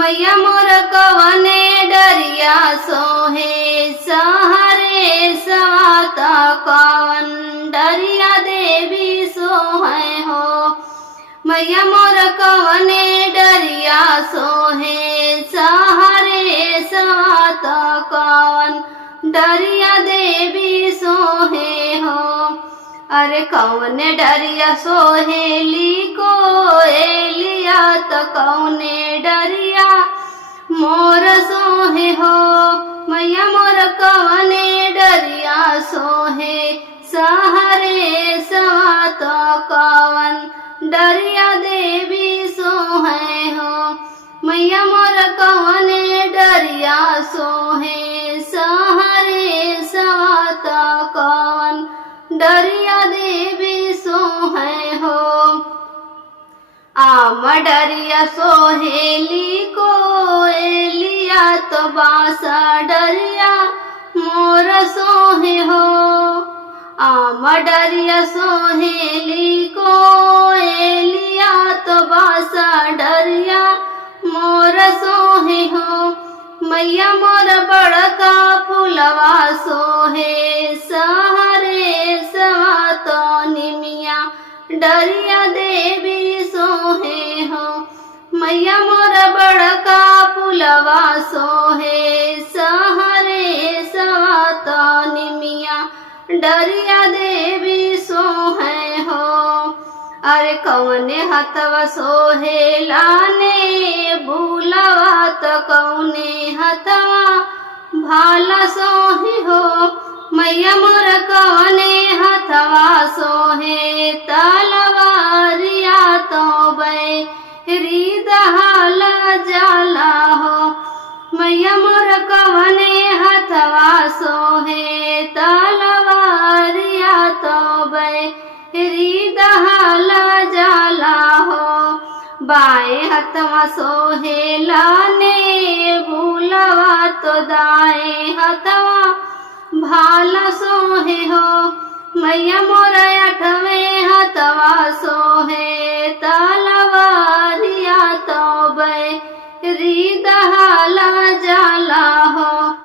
मैया मोर कवने डरिया सोहे सहरे सवाता कवन डरिया देवी सोहे हो। मैया मोर कवने डरिया सोहे सहरे सवाता कवन डरिया देवी सोहे हो। अरे कौने डरिया सोहेली को एलिया तो कौने डरिया मोर सोहे हो। मैया मोर कौने डरिया सोहे सहरे सवात कवन डरिया देवी सोहे हो। मैया मोर कौने डरिया सोहे सहरे सवात कवन डरिया देवी सोहे हो। आम डरिया सोहेली को एलिया तो बासा डरिया मोर सोहे हो। आम डरिया सोहेली को एलिया तो बासा डरिया मोर सोहे हो। मैया मोर बड़का फुलवा सोहे सहरे सवातो निमिया डरिया देवी सोहे हो। मैया मोर बड़का फुलवा सोहे सहरे सवातो निमिया डरिया देवी सोहे हो। अरे कौने हथवा सोहे लाने भूलवा तो कौने हथवा भाला सोहे हो। मैया मोर कौने हथवा सोहे तलवारिया तो बैरी दहाला जाला हो। मैया मोर कौने हथवा सोहे तलवारिया तो बैरी दहाला जाला हो। बाएं हथवा सोहे लाने भूलवा तो दाएं हथवा भाला सोहे हो। मैया मोर अठवें